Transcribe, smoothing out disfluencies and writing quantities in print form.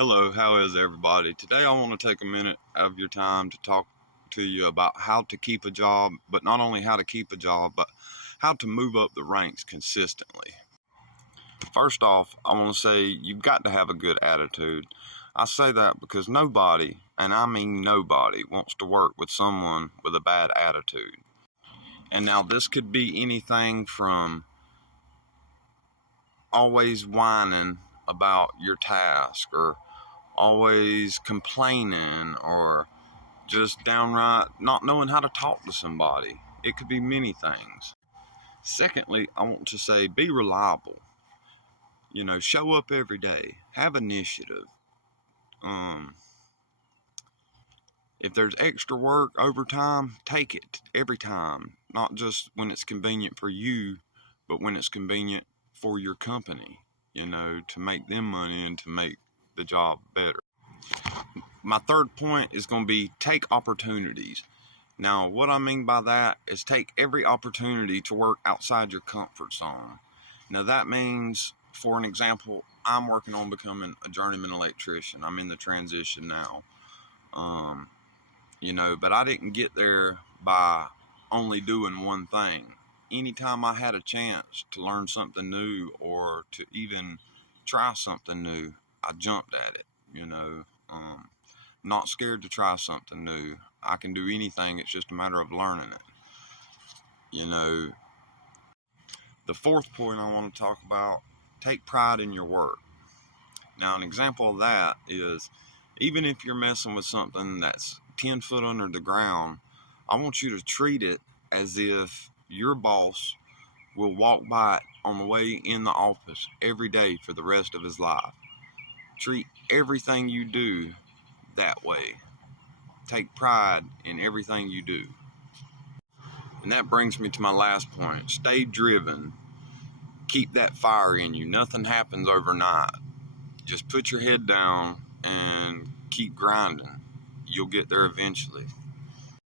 Hello, how is everybody? Today I want to take a minute of your time to talk to you about how to keep a job, but not only how to keep a job, but how to move up the ranks consistently. First off, I want to say you've got to have a good attitude. I say that because nobody, and I mean nobody, wants to work with someone with a bad attitude. And now this could be anything from always whining about your task or always complaining or just downright not knowing how to talk to somebody. It could be many things. Secondly, I want to say be reliable. Show up every day. Have initiative. Um, if there's extra work overtime, take it every time. Not just when it's convenient for you, but when it's convenient for your company, to make them money and to make the job better. My third point is going to be take opportunities. Now, what I mean by that is take every opportunity to work outside your comfort zone. Now, that means, for an example, I'm working on becoming a journeyman electrician. I'm in the transition now. But I didn't get there by only doing one thing. Anytime I had a chance to learn something new or to even try something new, I jumped at it, not scared to try something new. I can do anything, it's just a matter of learning it. The fourth point I want to talk about, take pride in your work. Now, an example of that is even if you're messing with something that's 10 foot under the ground, I want you to treat it as if your boss will walk by it on the way in the office every day for the rest of his life. Treat everything you do that way. Take pride in everything you do. And that brings me to my last point. Stay driven. Keep that fire in you. Nothing happens overnight. Just put your head down and keep grinding. You'll get there eventually.